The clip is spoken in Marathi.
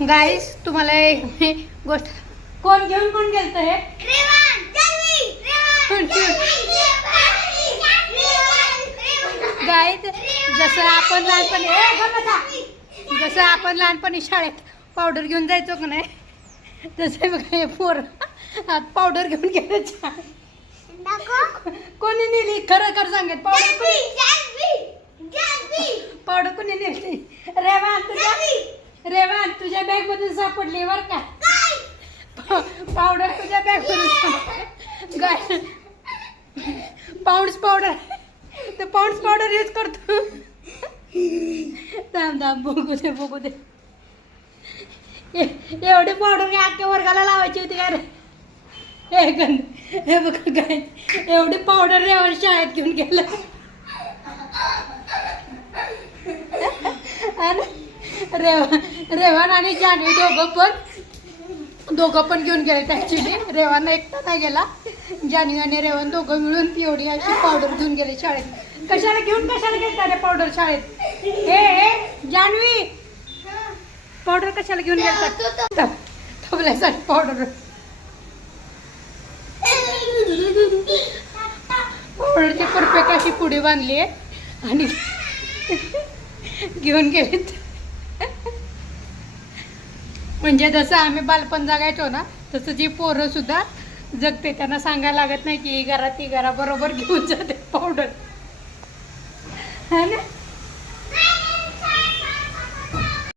गाईस तुम्हाला एक मी गोष्ट कोण घेऊन कोण गेलत हे गाईस जसं आपण लहानपणी शाळेत पावडर घेऊन जायचो का नाही तसं बघा हे पोर पावडर घेऊन गेले कोणी नेली खरं खरं सांगत पावडर कोणी नेली रेवान तुझ्या बॅग मधून सापडली बर का पावडर तुझ्या बॅग मधून गाय पाऊंड्स पावडर ते पाऊंड्स पावडर यूज करतो थांब बघू दे एवढी पावडर काय अख्ख्या वर्गाला लावायची होती का रे हे बघ काय एवढी पावडर रेवान शाळेत घेऊन गेलं रेवान आणि जान्हवी दोघं पण घेऊन गेले ऍक्च्युली रेवान एकटा नाही गेला जान्हवी आणि रेवान दोघं मिळून पिवडी अशी पावडर घेऊन गेले शाळेत कशाला गेलता रे पावडर शाळेत हे जान्हवी पावडर कशाला घेऊन गेलता थोबल्यासाठी पावडर पावडरची परफेक्ट अशी पुडी बांधली आहे आणि घेऊन गेलेत म्हणजे जसं आम्ही बालपण जगायचो ना तसं जी पोरं सुद्धा जगते त्यांना सांगायला लागत नाही की ही घरात ती घरा बरोबर घेऊन जाते पावडर है ना